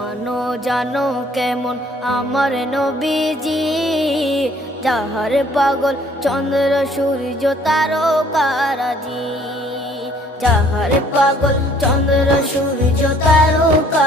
মানো জানো কেমন আমার নবীজি, যাহার পাগল চন্দ্র সূর্য তারকারাজি, যাহার পাগল চন্দ্র সূর্য তারকা